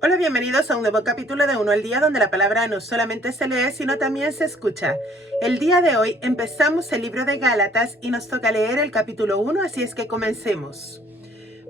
Hola, bienvenidos a un nuevo capítulo de Uno al Día, donde la palabra no solamente se lee, sino también se escucha. El día de hoy empezamos el libro de Gálatas y nos toca leer el capítulo 1, así es que comencemos.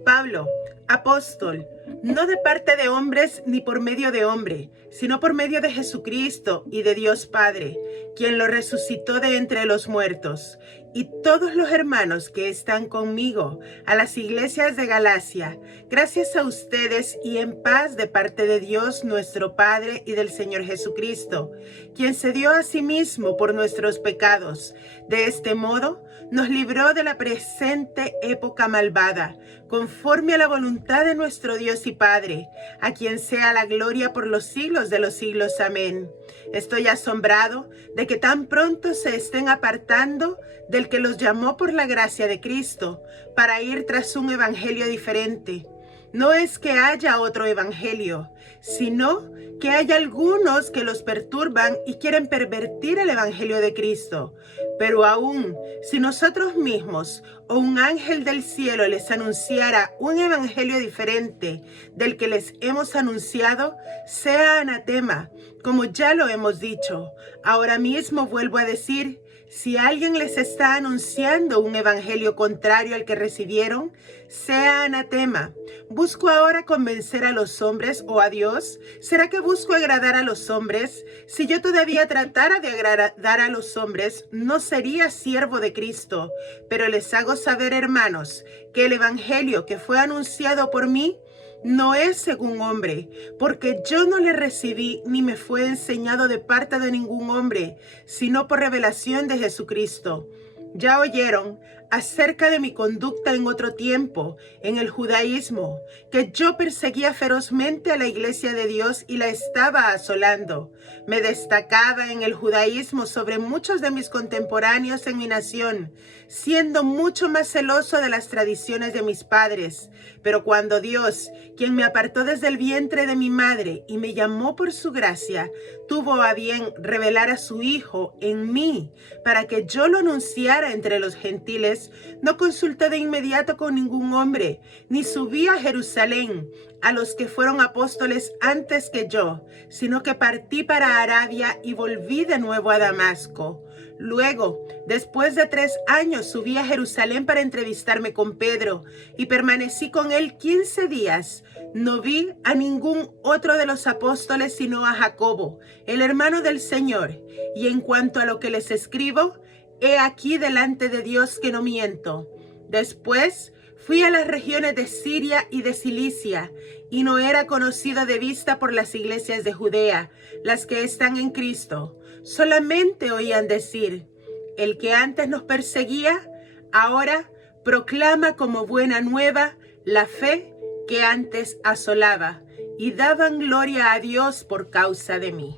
Pablo, apóstol, no de parte de hombres ni por medio de hombre, sino por medio de Jesucristo y de Dios Padre, quien lo resucitó de entre los muertos, y todos los hermanos que están conmigo, a las iglesias de Galacia, gracias a ustedes y en paz de parte de Dios nuestro Padre y del Señor Jesucristo, quien se dio a sí mismo por nuestros pecados. De este modo, nos libró de la presente época malvada, conforme a la voluntad de nuestro Dios y Padre, a quien sea la gloria por los siglos de los siglos. Amén. Estoy asombrado de que tan pronto se estén apartando del que los llamó por la gracia de Cristo, para ir tras un evangelio diferente. No es que haya otro evangelio, sino que hay algunos que los perturban y quieren pervertir el evangelio de Cristo. Pero aún si nosotros mismos o un ángel del cielo les anunciara un evangelio diferente del que les hemos anunciado, sea anatema, como ya lo hemos dicho. Ahora mismo vuelvo a decir, si alguien les está anunciando un evangelio contrario al que recibieron, sea anatema. ¿Busco ahora convencer a los hombres o a Dios? ¿Será que busco agradar a los hombres? Si yo todavía tratara de agradar a los hombres, no sería siervo de Cristo. Pero les hago saber, hermanos, que el evangelio que fue anunciado por mí no es según hombre, porque yo no le recibí ni me fue enseñado de parte de ningún hombre, sino por revelación de Jesucristo. Ya oyeron acerca de mi conducta en otro tiempo, en el judaísmo, que yo perseguía ferozmente a la iglesia de Dios y la estaba asolando. Me destacaba en el judaísmo sobre muchos de mis contemporáneos en mi nación, siendo mucho más celoso de las tradiciones de mis padres. Pero cuando Dios, quien me apartó desde el vientre de mi madre y me llamó por su gracia, tuvo a bien revelar a su Hijo en mí, para que yo lo anunciara entre los gentiles, no consulté de inmediato con ningún hombre, ni subí a Jerusalén a los que fueron apóstoles antes que yo, sino que partí para Arabia y volví de nuevo a Damasco. Luego, después de 3 años, subí a Jerusalén para entrevistarme con Pedro y permanecí con él 15 días. No vi a ningún otro de los apóstoles sino a Jacobo, el hermano del Señor. Y en cuanto a lo que les escribo, he aquí delante de Dios que no miento. Después fui a las regiones de Siria y de Cilicia, y no era conocido de vista por las iglesias de Judea, las que están en Cristo. Solamente oían decir, el que antes nos perseguía, ahora proclama como buena nueva la fe que antes asolaba, y daban gloria a Dios por causa de mí.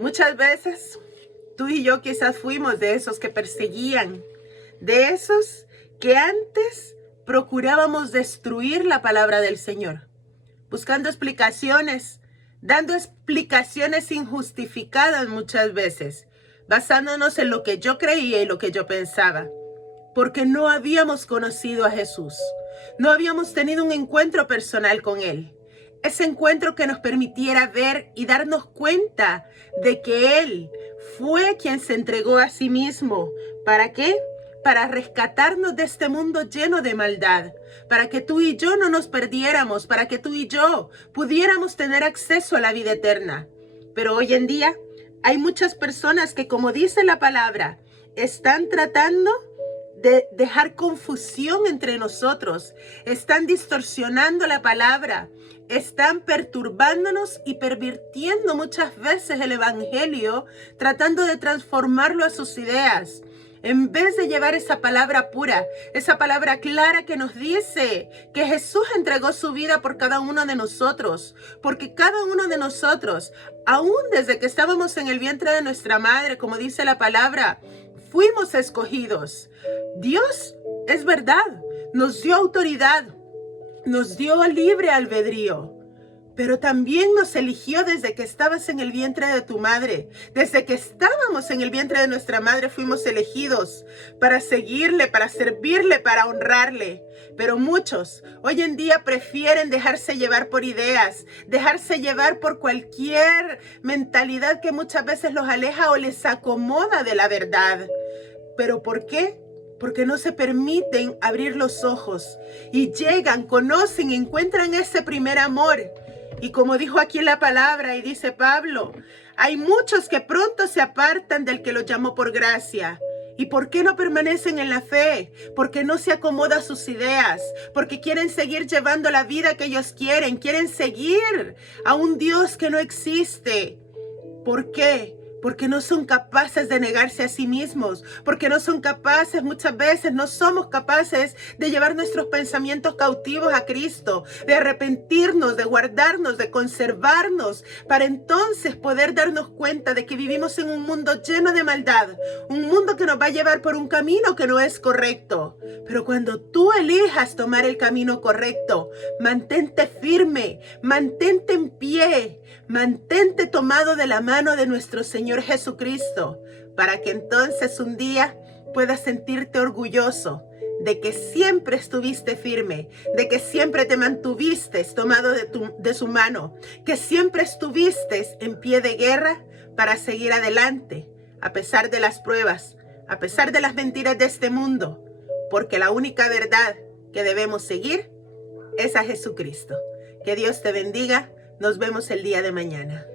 Muchas veces tú y yo quizás fuimos de esos que perseguían, de esos que antes procurábamos destruir la palabra del Señor, buscando explicaciones, dando explicaciones injustificadas muchas veces, basándonos en lo que yo creía y lo que yo pensaba, porque no habíamos conocido a Jesús, no habíamos tenido un encuentro personal con Él. Ese encuentro que nos permitiera ver y darnos cuenta de que Él fue quien se entregó a sí mismo. ¿Para qué? Para rescatarnos de este mundo lleno de maldad, para que tú y yo no nos perdiéramos, para que tú y yo pudiéramos tener acceso a la vida eterna. Pero hoy en día hay muchas personas que, como dice la palabra, están tratando de dejar confusión entre nosotros, están distorsionando la palabra, están perturbándonos y pervirtiendo muchas veces el evangelio, tratando de transformarlo a sus ideas. En vez de llevar esa palabra pura, esa palabra clara que nos dice que Jesús entregó su vida por cada uno de nosotros, porque cada uno de nosotros, aún desde que estábamos en el vientre de nuestra madre, como dice la palabra, fuimos escogidos. Dios, es verdad, nos dio autoridad, nos dio libre albedrío, pero también nos eligió desde que estabas en el vientre de tu madre. Desde que estábamos en el vientre de nuestra madre fuimos elegidos para seguirle, para servirle, para honrarle. Pero muchos hoy en día prefieren dejarse llevar por ideas, dejarse llevar por cualquier mentalidad que muchas veces los aleja o les acomoda de la verdad. ¿Pero por qué? Porque no se permiten abrir los ojos y llegan, conocen, encuentran ese primer amor. Y como dijo aquí la palabra y dice Pablo, hay muchos que pronto se apartan del que los llamó por gracia. ¿Y por qué no permanecen en la fe? Porque no se acomoda a sus ideas, porque quieren seguir llevando la vida que ellos quieren seguir a un Dios que no existe. ¿Por qué? Porque no son capaces de negarse a sí mismos, porque no son capaces, muchas veces no somos capaces de llevar nuestros pensamientos cautivos a Cristo, de arrepentirnos, de guardarnos, de conservarnos, para entonces poder darnos cuenta de que vivimos en un mundo lleno de maldad, un mundo que nos va a llevar por un camino que no es correcto. Pero cuando tú elijas tomar el camino correcto, mantente firme, mantente en pie, mantente tomado de la mano de nuestro Señor Jesucristo, para que entonces un día puedas sentirte orgulloso de que siempre estuviste firme, de que siempre te mantuviste tomado de su mano, que siempre estuviste en pie de guerra para seguir adelante, a pesar de las pruebas, a pesar de las mentiras de este mundo, porque la única verdad que debemos seguir es a Jesucristo. Que Dios te bendiga. Nos vemos el día de mañana.